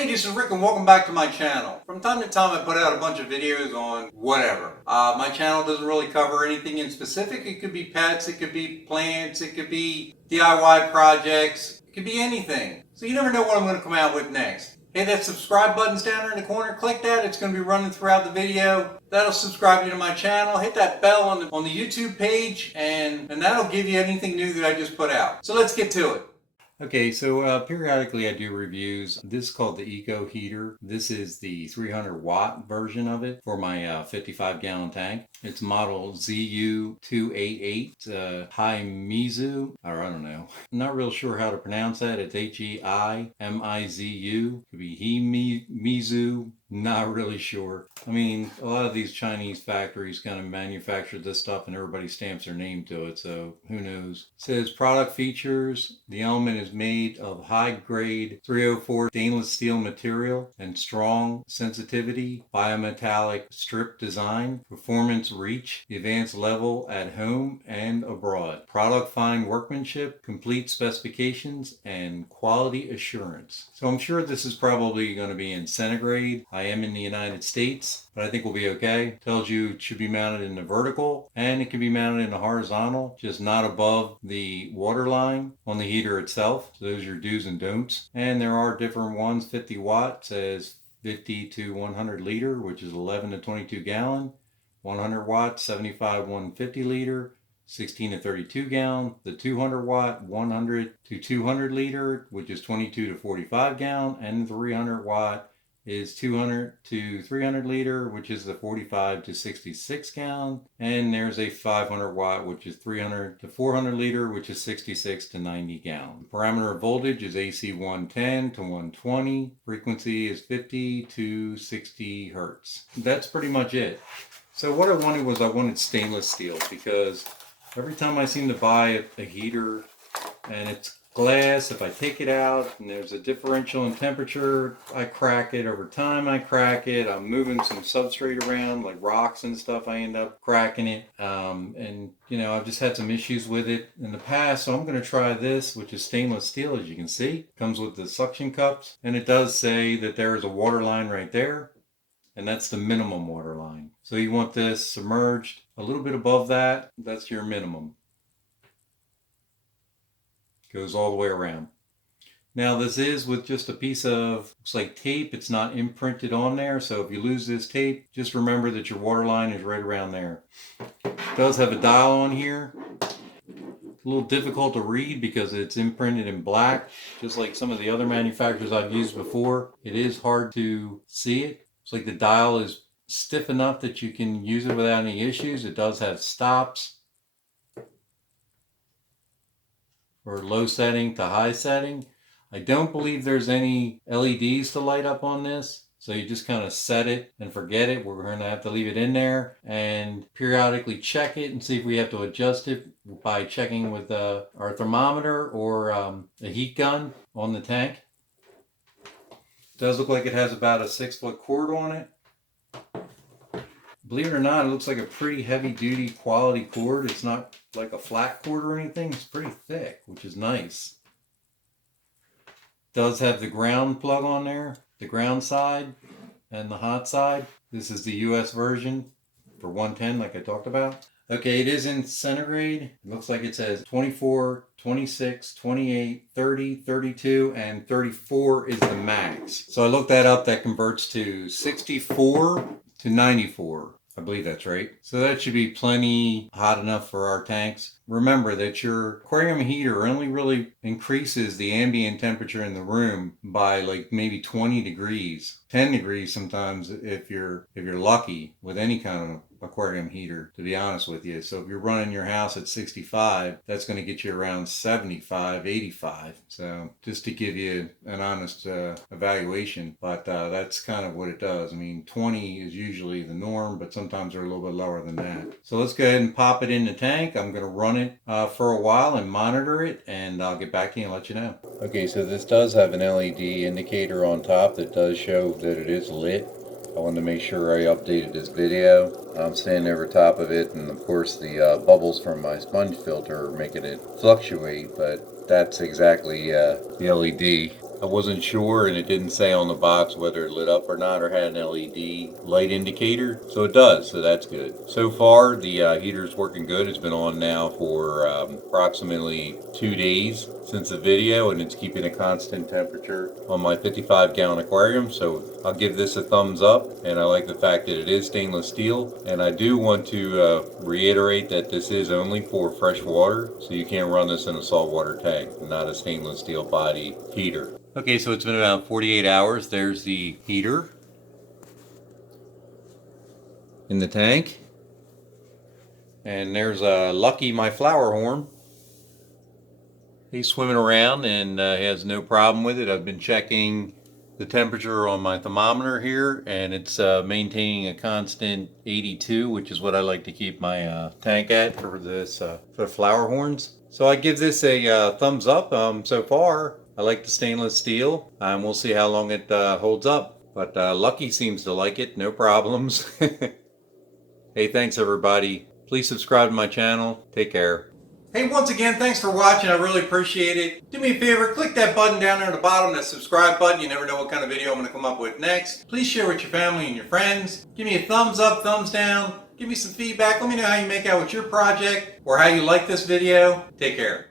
Hey, this is Rick and welcome back to my channel. From time to time I put out a bunch of videos on whatever. My channel doesn't really cover anything in specific. It could be pets, it could be plants, it could be DIY projects, it could be anything. So you never know what I'm going to come out with next. Hey, that subscribe button's down there in the corner. Click that. It's going to be running throughout the video. That'll subscribe you to my channel. Hit that bell on the YouTube page and that'll give you anything new that I just put out. So let's get to it. Okay, so periodically I do reviews. This is called the Eco Heater. This is the 300 watt version of it for my 55 gallon tank. It's model ZU288 High Mizu, or I don't know. I'm not real sure how to pronounce that. It's Heimizu. Could be Mizu. Not really sure. I mean, a lot of these Chinese factories kind of manufacture this stuff and everybody stamps their name to it, so who knows. It says product features. The element is made of high-grade 304 stainless steel material and strong sensitivity, biometallic strip design, performance reach, the advanced level at home and abroad. Product fine workmanship, complete specifications, and quality assurance. So I'm sure this is probably going to be in centigrade. I am in the United States, but I think we'll be okay. Tells you it should be mounted in the vertical and it can be mounted in the horizontal, just not above the water line on the heater itself. So those are your do's and don'ts. And there are different ones. 50 watt says 50 to 100 liter, which is 11 to 22 gallon. 100 watt, 75 150 liter. 16 to 32 gallon. The 200 watt, 100 to 200 liter, which is 22 to 45 gallon. And 300 watt is 200 to 300 liter, which is the 45 to 66 gallon. And there's a 500 watt, which is 300 to 400 liter, which is 66 to 90 gallon. Parameter voltage is AC 110 to 120. Frequency is 50 to 60 hertz. That's pretty much it. So what I wanted stainless steel, because every time I seem to buy a heater and it's glass, if I take it out and there's a differential in temperature, I crack it. Over time I crack it. I'm moving some substrate around like rocks and stuff, I end up cracking it. And you know, I've just had some issues with it in the past, so I'm going to try this, which is stainless steel. As you can see, comes with the suction cups, and it does say that there is a water line right there, and that's the minimum water line. So you want this submerged a little bit above that. That's your minimum. Goes all the way around. Now this is with just a piece of, looks like tape. It's not imprinted on there, so if you lose this tape, just remember that your water line is right around there. It does have a dial on here. A little difficult to read because it's imprinted in black, just like some of the other manufacturers I've used before. It is hard to see it. It's like the dial is stiff enough that you can use it without any issues. It does have stops for low setting to high setting. I don't believe there's any LEDs to light up on this, so you just kind of set it and forget it. We're going to have to leave it in there and periodically check it and see if we have to adjust it by checking with our thermometer or a heat gun on the tank. It does look like it has about a 6-foot cord on it. Believe it or not, it looks like a pretty heavy duty quality cord. It's not like a flat cord or anything. It's pretty thick, which is nice. It does have the ground plug on there, the ground side and the hot side. This is the US version for 110 like I talked about. Okay, it is in centigrade. It looks like it says 24, 26, 28, 30, 32, and 34 is the max. So I looked that up. That converts to 64 to 94. I believe that's right. So that should be plenty hot enough for our tanks. Remember that your aquarium heater only really increases the ambient temperature in the room by like maybe 20 degrees, 10 degrees sometimes if you're lucky with any kind of aquarium heater, to be honest with you. So if you're running your house at 65, that's going to get you around 75, 85. So just to give you an honest evaluation, but that's kind of what it does. I mean, 20 is usually the norm, but sometimes they're a little bit lower than that. So let's go ahead and pop it in the tank. I'm going to run it for a while and monitor it, and I'll get back to you and let you know. Okay, so this does have an LED indicator on top that does show that it is lit. I wanted to make sure I updated this video. I'm standing over top of it, and of course the bubbles from my sponge filter are making it fluctuate, but that's exactly the LED I wasn't sure, and it didn't say on the box whether it lit up or not or had an LED light indicator. So it does, so that's good. So far, the heater's working good. It's been on now for approximately 2 days since the video, and it's keeping a constant temperature on my 55-gallon aquarium. So I'll give this a thumbs up, and I like the fact that it is stainless steel. And I do want to reiterate that this is only for fresh water, so you can't run this in a saltwater tank, not a stainless steel body heater. Okay, so it's been about 48 hours. There's the heater in the tank. And there's Lucky, my flower horn. He's swimming around and has no problem with it. I've been checking the temperature on my thermometer here, and it's maintaining a constant 82, which is what I like to keep my tank at for this for flower horns. So I give this a thumbs up. So far, I like the stainless steel. We'll see how long it holds up. But Lucky seems to like it, no problems. Hey, thanks everybody. Please subscribe to my channel. Take care. Hey, once again, thanks for watching. I really appreciate it. Do me a favor, click that button down there at the bottom, that subscribe button. You never know what kind of video I'm going to come up with next. Please share with your family and your friends. Give me a thumbs up, thumbs down. Give me some feedback. Let me know how you make out with your project or how you like this video. Take care.